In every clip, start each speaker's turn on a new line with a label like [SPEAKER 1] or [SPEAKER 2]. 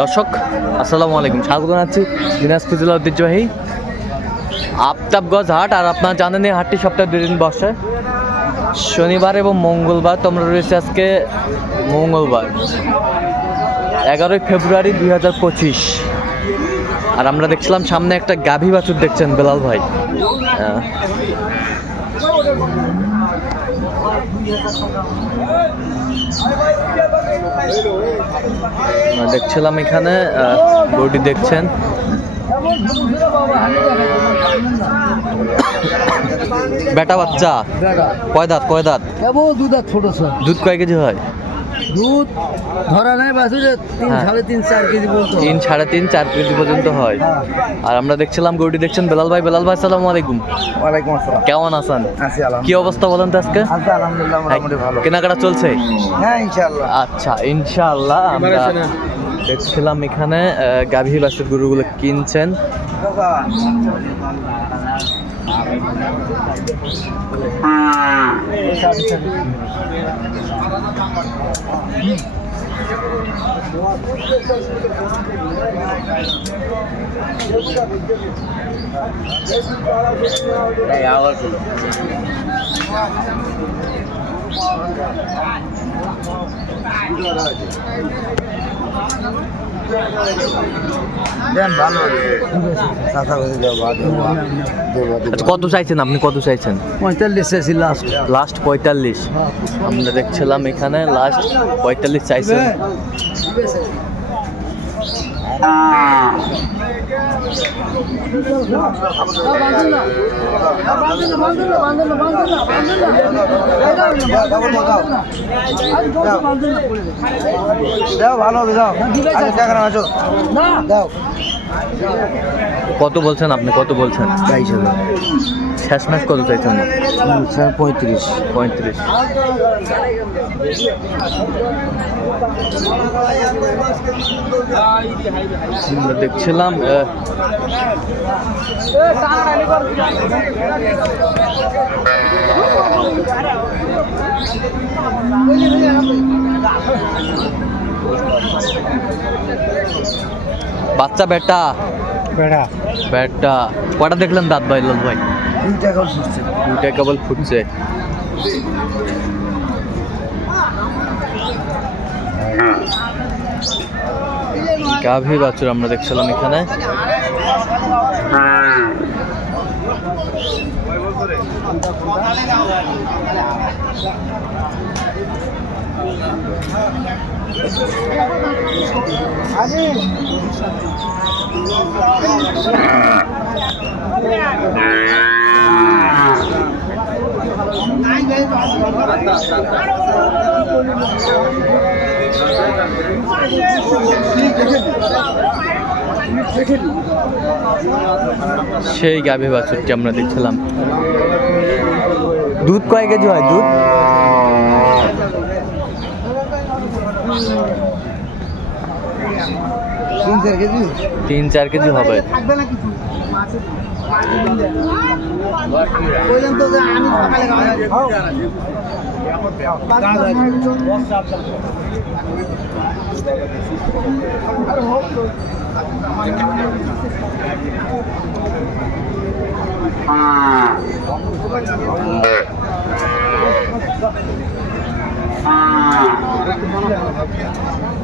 [SPEAKER 1] দর্শক, আসসালামু আলাইকুম। স্বাগত জানাচ্ছি দিনাজপুর জেলা ঐতিহ্যবাহী আফতাবগঞ্জ হাট। আর আপনারা জানেন এই হাটটি সপ্তাহে দুদিন বসে। শনিবার এবং মঙ্গলবার তোমরা রয়েছে আজকে মঙ্গলবার, এগারোই ফেব্রুয়ারি দুই হাজার পঁচিশ। আর আমরা দেখছিলাম সামনে একটা গাভী বাছুর দেখছেন বেলাল ভাই। দেখছিলাম এখানে বডি দেখছেন। বেটা বাচ্চা। কয় দাঁত কয় দাঁত?
[SPEAKER 2] দুধ
[SPEAKER 1] কয় কেজি হয়?
[SPEAKER 2] দুধ ধরা নাই বাসুরে তিন
[SPEAKER 1] হ্যাঁ।
[SPEAKER 2] সাড়ে তিন চার কেজি বলতো
[SPEAKER 1] তিন সাড়ে তিন চার কেজি পর্যন্ত হয়। আর আমরা দেখছিলাম গরুটি দেখছেন? বেলাল ভাই বেলাল ভাই সালাম আলাইকুম।
[SPEAKER 2] ওয়ালাইকুম আসসালাম।
[SPEAKER 1] কেমন আছেন? কি অবস্থা বলেন তো আজকে?
[SPEAKER 2] আলহামদুলিল্লাহ মোটামুটি ভালো।
[SPEAKER 1] কেনাকাটা চলছে?
[SPEAKER 2] হ্যাঁ ইনশাআল্লাহ।
[SPEAKER 1] আচ্ছা ইনশাআল্লাহ আমরা দেখছিলাম এখানে গাভী বাসের গরুগুলো কিনছেন।
[SPEAKER 2] দেন ভালো
[SPEAKER 1] আচ্ছা কত চাইছেন আপনি কত চাইছেন
[SPEAKER 2] পঁয়তাল্লিশ এসি লাস্ট
[SPEAKER 1] লাস্ট পঁয়তাল্লিশ আমরা দেখছিলাম এখানে লাস্ট পঁয়তাল্লিশ চাইছেন
[SPEAKER 2] দাও ভালো হবে দাও। আচ্ছা টাকা দাও।
[SPEAKER 1] কত বলছেন আপনি? কত বলছেন?
[SPEAKER 2] বাইশ হাজার।
[SPEAKER 1] শেষ ম্যাচ কত চাইছেন?
[SPEAKER 2] পঁয়ত্রিশ।
[SPEAKER 1] পঁয়ত্রিশ। আমরা দেখছিলাম বাচ্চা বেটা?
[SPEAKER 2] বেড়া
[SPEAKER 1] বেটা। কটা দেখলেন দাঁত ভাই লাল ভাই?
[SPEAKER 2] দুই টাকা ফুটছে।
[SPEAKER 1] দুইটা কেবল ফুটছে। গাভী বাছুর আমরা দেখছিলাম এখানে। সেই গাভী বাছুরটি আমরা দেখছিলাম। দুধ কয় কেজি হয় দুধ?
[SPEAKER 2] তিন চার কেজি?
[SPEAKER 1] তিন চার কেজি হবে।
[SPEAKER 2] থাকবে না কিছু? আমি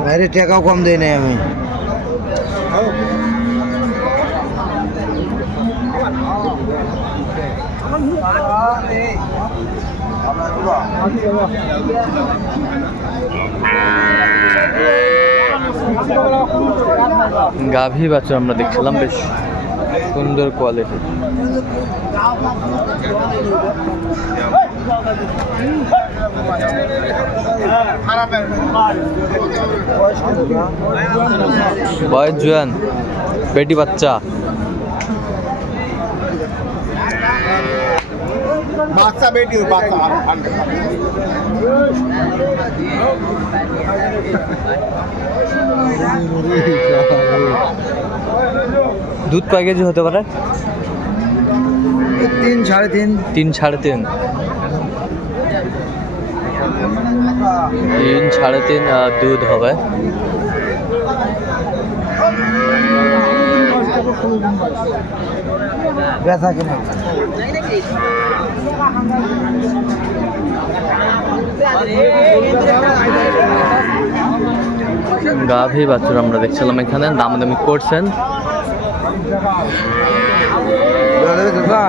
[SPEAKER 2] বাইরে টাকাও কম দেয় নাই আমি।
[SPEAKER 1] গাভী বাছুর আমরা দেখছিলাম বেশ সুন্দর কোয়ালিটি বয়স জুয়ান বেটি বাচ্চা।
[SPEAKER 2] বাচ্চা বেটি বাচ্চা
[SPEAKER 1] দুধ কয় কেজি হতে পারে?
[SPEAKER 2] তিন সাড়ে তিন।
[SPEAKER 1] তিন সাড়ে তিন। তিন সাড়ে তিন দুধ হবে।
[SPEAKER 2] বেচা কিনা?
[SPEAKER 1] গাভী বাছুর আমরা দেখছিলাম এখানে দামাদামি করছেন।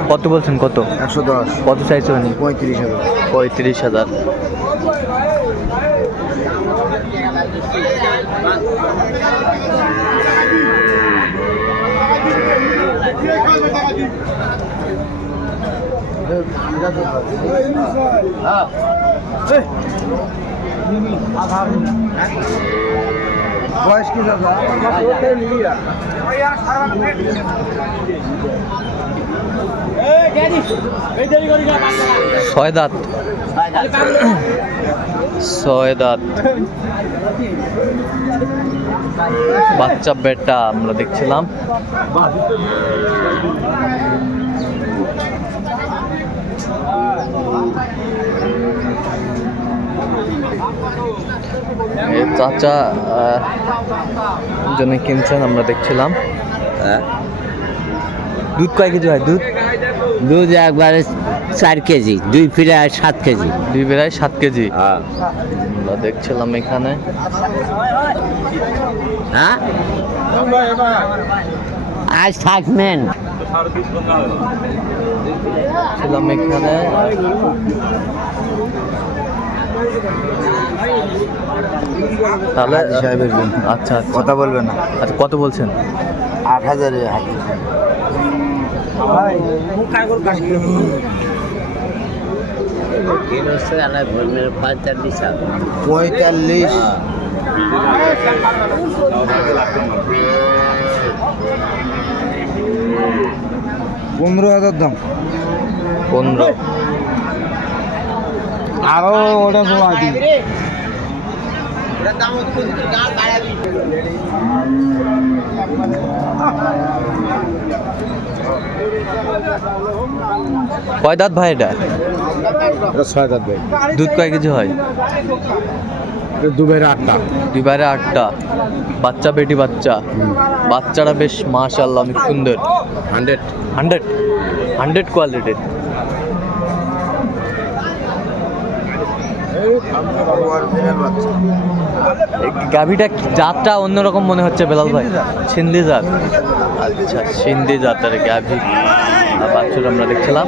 [SPEAKER 1] কত বলছেন কত?
[SPEAKER 2] একশো দশ।
[SPEAKER 1] কত চাইছেন
[SPEAKER 2] পঁয়ত্রিশ হাজার।
[SPEAKER 1] পঁয়ত্রিশ হাজার।
[SPEAKER 2] বয়স কি
[SPEAKER 1] ছয় দাঁত। ছয় দাঁত। বাচ্চা বেটা আমরা দেখছিলাম। চাচা জন্য কিনছেন আমরা দেখছিলাম। দুধ কয় কেজি হয় দুধ?
[SPEAKER 3] দুধ একবারে চার কেজি দুই ফিরে সাত কেজি।
[SPEAKER 1] দুই বেলায় সাত কেজি? আমরা দেখছিলাম এখানে।
[SPEAKER 3] হ্যাঁ? আজ থাকবেন।
[SPEAKER 1] ছিলাম এখানে। তাহলে
[SPEAKER 2] সাহেবের জন্য।
[SPEAKER 1] আচ্ছা আচ্ছা।
[SPEAKER 2] কথা বলবে না।
[SPEAKER 1] আচ্ছা কত বলছেন?
[SPEAKER 2] আট হাজারে হাতে পঁয়তাল্লিশ পনেরো হাজার দাম।
[SPEAKER 1] পনেরো।
[SPEAKER 2] আরও ওটা সব আদি
[SPEAKER 1] কয় দাঁত ভাই এটা?
[SPEAKER 2] ছয় হাজার ভাই।
[SPEAKER 1] দুধ কয় কেজি হয়?
[SPEAKER 2] দুবাইয়ের আটটা।
[SPEAKER 1] দুই বাইরে আটটা। বাচ্চা বেটি বাচ্চা। বাচ্চাটা বেশ মাশাল্লাহ অনেক সুন্দর।
[SPEAKER 2] হান্ড্রেড।
[SPEAKER 1] হান্ড্রেড। হান্ড্রেড কোয়ালিটির। গাভিটা জাতটা অন্যরকম মনে হচ্ছে বেলাল ভাই। সিন্ধি জাত আচ্ছা সিন্ধি জাতের গাভি বাছুর আমরা দেখছিলাম।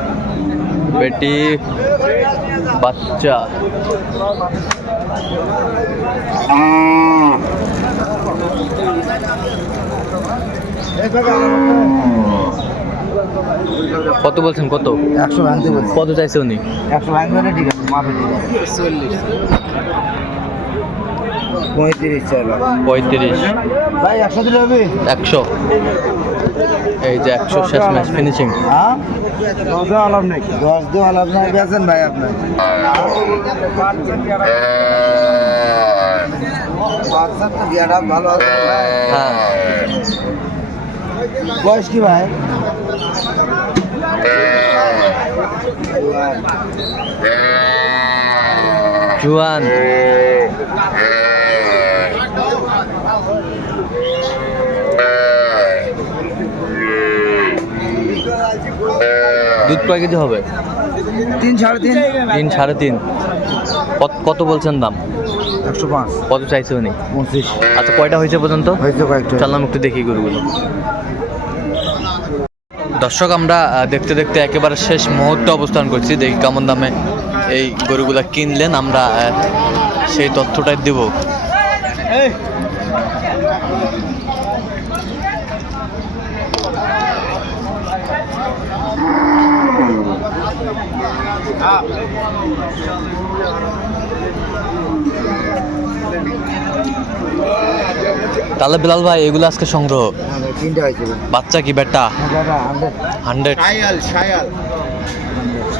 [SPEAKER 1] বেটি বাচ্চা। কত বলছেন কত?
[SPEAKER 2] একশো ভাঙতে
[SPEAKER 1] কত চাইছে উনি?
[SPEAKER 2] একশো ভাঙতে ঠিক আছে মাপে ঠিক আছে পঁয়ত্রিশ চলো।
[SPEAKER 1] পঁয়ত্রিশ।
[SPEAKER 2] ভাই একশো দিলে হবে?
[SPEAKER 1] একশো। এই যে একশো শেষ ম্যাচ ফিনিশিং
[SPEAKER 2] হ্যাঁ? দশ আলাপ নেই। নাই বেছেন ভাই আপনার ভালো
[SPEAKER 1] হ্যাঁ।
[SPEAKER 2] বয়স কি ভাই?
[SPEAKER 1] জুয়ান দুধ কয় কেজি হবে?
[SPEAKER 2] তিন সাড়ে তিন।
[SPEAKER 1] তিন সাড়ে তিন। কত বলছেন দাম?
[SPEAKER 2] একশো পাঁচ।
[SPEAKER 1] কত চাইছে উনি?
[SPEAKER 2] পঁচিশ।
[SPEAKER 1] আচ্ছা কয়টা হয়েছে পর্যন্ত?
[SPEAKER 2] হয়েছে কয়েকটা।
[SPEAKER 1] চললাম একটু দেখি গরুগুলো। দর্শক আমরা দেখতে দেখতে একেবারে শেষ মুহূর্তে অবস্থান করছি। দেখি কেমন দামে এই গরুগুলা কিনলেন। আমরা সেই তথ্যটাই দেব। তাহলে বিলাল ভাই এগুলো আজকে সংগ্রহ? বাচ্চা কি বেটা? হান্ড্রেড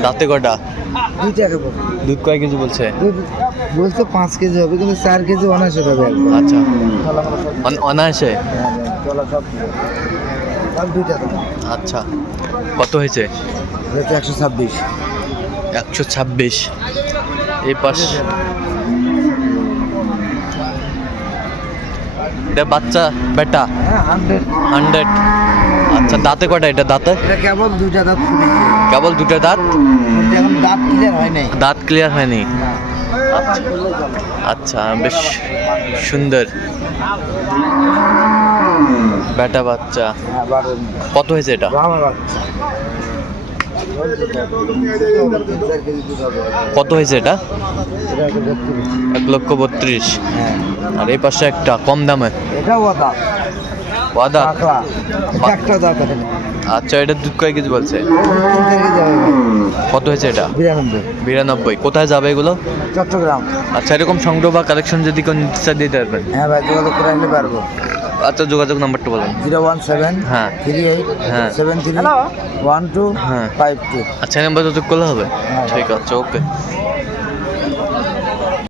[SPEAKER 1] রাতে কটা দুধ কয় কেজি বলছে?
[SPEAKER 2] বলছে পাঁচ কেজি হবে কিন্তু চার কেজি অনায়াসে পাবে
[SPEAKER 1] আচ্ছা। অন- অনায়াসে? আচ্ছা। কত হয়েছে?
[SPEAKER 2] হয়েছে একশো ছাব্বিশ।
[SPEAKER 1] একশো ছাব্বিশ। এই পাশ এটা বাচ্চা বেটা?
[SPEAKER 2] হ্যাঁ হান্ড্রেড।
[SPEAKER 1] আচ্ছা দাঁতে কটা এটা দাঁতে?
[SPEAKER 2] কেবল দুইটা দাঁত
[SPEAKER 1] কেবল দুটো দাঁত?
[SPEAKER 2] দাঁত ক্লিয়ার হয় নাই।
[SPEAKER 1] দাঁত ক্লিয়ার হয়নি। আচ্ছা বেশ সুন্দর। বেটা বাচ্চা।
[SPEAKER 2] হ্যাঁ
[SPEAKER 1] কত হয়েছে এটা
[SPEAKER 2] বাবা বাচ্চা তিন চার কেজি দুধ হবে
[SPEAKER 1] কত হয়েছে এটা। এক লক্ষ বত্রিশ।
[SPEAKER 2] হ্যাঁ।
[SPEAKER 1] আর এই পাশে একটা কম দামে? ওয়াদা
[SPEAKER 2] একটা
[SPEAKER 1] আচ্ছা এটা দুধ কয় কেজি বলছে? কত হয়েছে এটা?
[SPEAKER 2] বিরানব্বই।
[SPEAKER 1] বিরানব্বই। কোথায় যাবে এগুলো?
[SPEAKER 2] চট্টগ্রাম।
[SPEAKER 1] আচ্ছা এরকম সংগ্রহ বা কালেকশন যদি কেউ নিতে চায় দিতে পারবেন।
[SPEAKER 2] হ্যাঁ ভাই যোগাযোগ করে আসলে পারব।
[SPEAKER 1] আচ্ছা যোগাযোগ নাম্বারটা বলেন
[SPEAKER 2] জিরো ওয়ান সেভেন
[SPEAKER 1] হ্যাঁ।
[SPEAKER 2] থ্রি এইট
[SPEAKER 1] হ্যাঁ।
[SPEAKER 2] সেভেন থ্রি ওয়ান টু
[SPEAKER 1] হ্যাঁ।
[SPEAKER 2] ফাইভ টু
[SPEAKER 1] আচ্ছা নাম্বার যোগাযোগ করলে হবে
[SPEAKER 2] হ্যাঁ।
[SPEAKER 1] ঠিক আছে ওকে